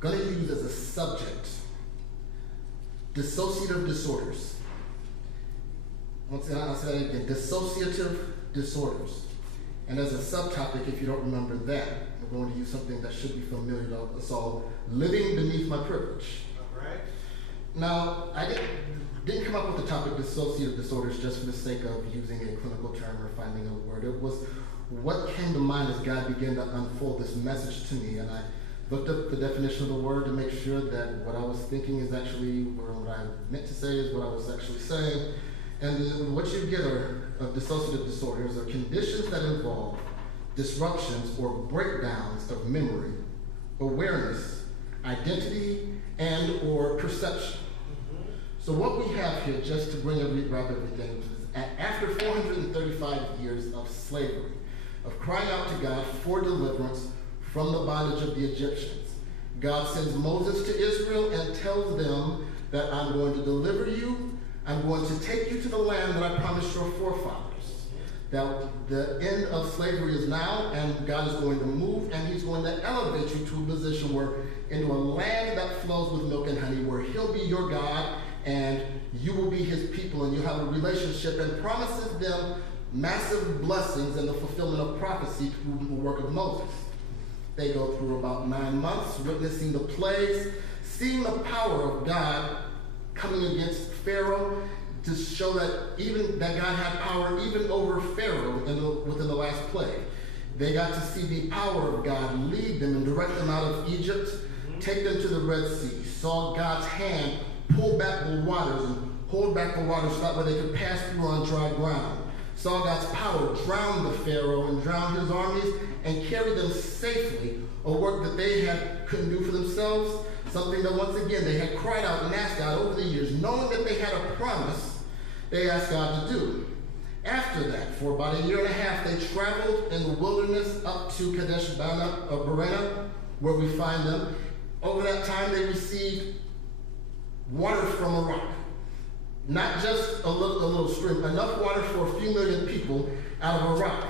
going to use as a subject dissociative disorders. Once again, I'll say that again, dissociative disorders. And as a subtopic, if you don't remember that, we're going to use something that should be familiar to us all, living beneath my privilege. All right. Now, I didn't come up with the topic dissociative disorders just for the sake of using a clinical term or finding a word. It was what came to mind as God began to unfold this message to me, and I looked up the definition of the word to make sure that what I was thinking is actually, or what I meant to say is what I was actually saying. And what you get of dissociative disorders are conditions that involve disruptions or breakdowns of memory, awareness, identity, and or perception. So what we have here, just to wrap everything, is after 435 years of slavery, of crying out to God for deliverance from the bondage of the Egyptians, God sends Moses to Israel and tells them that I'm going to deliver you, I'm going to take you to the land that I promised your forefathers. That the end of slavery is now, and God is going to move, and he's going to elevate you to a position where, into a land that flows with milk and honey, where he'll be your God, and you will be his people, and you'll have a relationship, and promises them massive blessings and the fulfillment of prophecy through the work of Moses. They go through about 9 months, witnessing the plagues, seeing the power of God coming against Pharaoh, to show that God had power even over Pharaoh within the last plague. They got to see the power of God lead them and direct them out of Egypt, take them to the Red Sea, saw God's hand pull back the waters and hold back the waters so that way they could pass through on dry ground. Saw God's power drown the Pharaoh and drown his armies and carry them safely, a work that they couldn't do for themselves, something that once again they had cried out and asked God over the years, knowing that they had a promise, they asked God to do. After that, for about 1.5 years, they traveled in the wilderness up to Kadesh Barnea, where we find them. Over that time, they received water from a rock. Not just a little stream, enough water for a few million people out of a rock.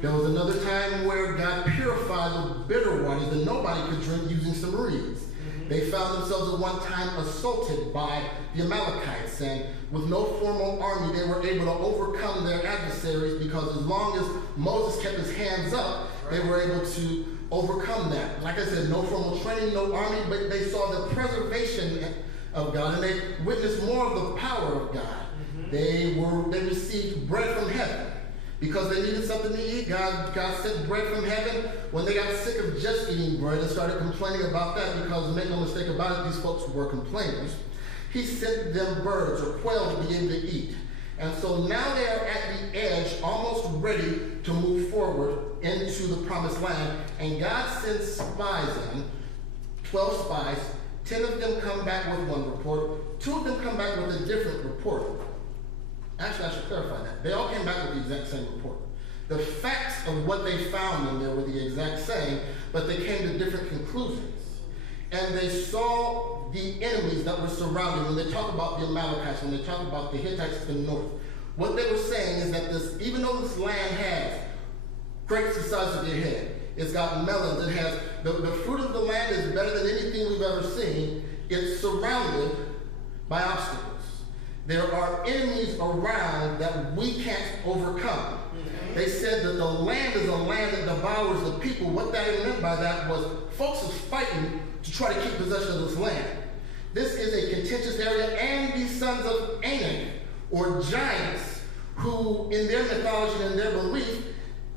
There was another time where God purified the bitter waters that nobody could drink using some reeds. They found themselves at one time assaulted by the Amalekites, and with no formal army, they were able to overcome their adversaries, because as long as Moses kept his hands up, they were able to overcome that. Like I said, no formal training, no army, but they saw the preservation of God, and they witnessed more of the power of God. They received bread from heaven. Because they needed something to eat, God sent bread from heaven. When they got sick of just eating bread and started complaining about that, because make no mistake about it, these folks were complainers, he sent them birds or quail to be able to eat. And so now they are at the edge, almost ready to move forward into the promised land. And God sends spies in, 12 spies. 10 of them come back with one report. 2 of them come back with a different report. Actually, I should clarify that. They all came back with the exact same report. The facts of what they found in there were the exact same, but they came to different conclusions. And they saw the enemies that were surrounding. When they talk about the Amalekites, when they talk about the Hittites to the north, what they were saying is that even though this land has grapes the size of your head, it's got melons, it has, the fruit of the land is better than anything we've ever seen, it's surrounded by obstacles. There are enemies around that we can't overcome. They said that the land is a land that devours the people. What they meant by that was folks are fighting to try to keep possession of this land. This is a contentious area, and these sons of Anak, or giants, who in their mythology and in their belief,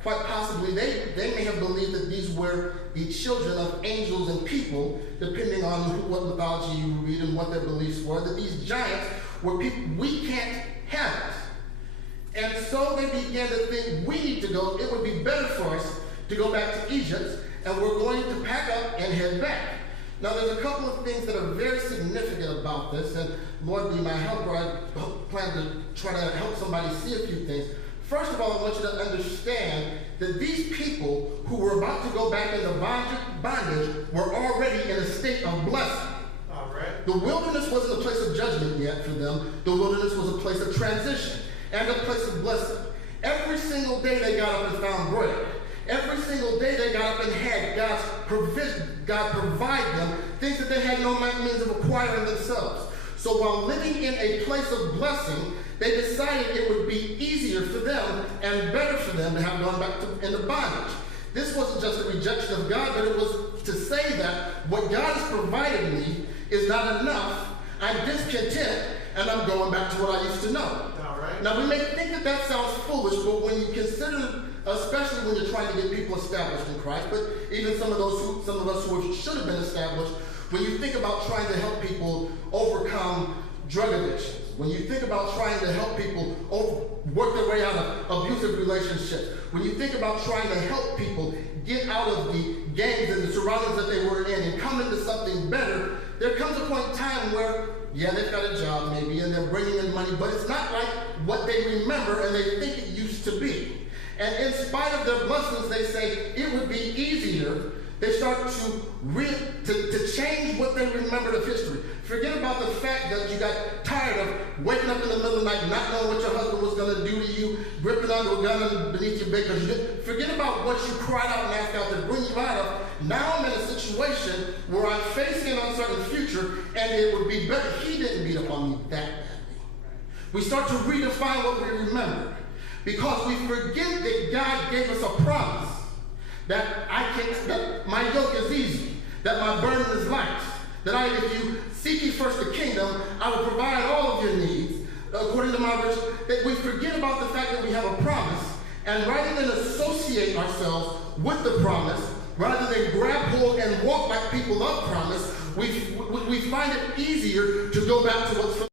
quite possibly they may have believed that these were the children of angels and people, depending on what mythology you read and what their beliefs were, that these giants were people we can't have it. And so they began to think, we need to go, it would be better for us to go back to Egypt, and we're going to pack up and head back. Now there's a couple of things that are very significant about this, and Lord be my helper, I plan to try to help somebody see a few things. First of all, I want you to understand that these people who were about to go back into bondage were already in a state of blessing. The wilderness wasn't a place of judgment yet for them. The wilderness was a place of transition and a place of blessing. Every single day they got up and found bread. Every single day they got up and had God's God provide them things that they had no means of acquiring themselves. So while living in a place of blessing, they decided it would be easier for them and better for them to have gone back into bondage. This wasn't just a rejection of God, but it was to say that what God has provided me is not enough. I'm discontent, and I'm going back to what I used to know. All right. Now, we may think that that sounds foolish, but when you consider, especially when you're trying to get people established in Christ, but even some of us who should have been established, when you think about trying to help people overcome drug addictions, when you think about trying to help people work their way out of abusive relationships, when you think about trying to help people get out of the gangs and the surroundings that they were in and come into something better, there comes a point in time where, yeah, they've got a job maybe and they're bringing in money, but it's not like what they remember and they think it used to be. And in spite of their blessings, they say it would be easier. They start to change what they remembered of history. Forget about the fact that you got tired of waking up in the middle of the night, not knowing what your husband was going to do to you, gripping onto a gun beneath your bed. Forget about what you cried out and asked God to bring you out of. Now I'm in a situation where I'm facing an uncertain future, and it would be better. He didn't beat up on me that badly. We start to redefine what we remember because we forget that God gave us a promise. That my yoke is easy, that my burden is light, that if you seek ye first the kingdom, I will provide all of your needs, according to my verse, that we forget about the fact that we have a promise, and rather than associate ourselves with the promise, rather than grab hold and walk like people of promise, we find it easier to go back to what's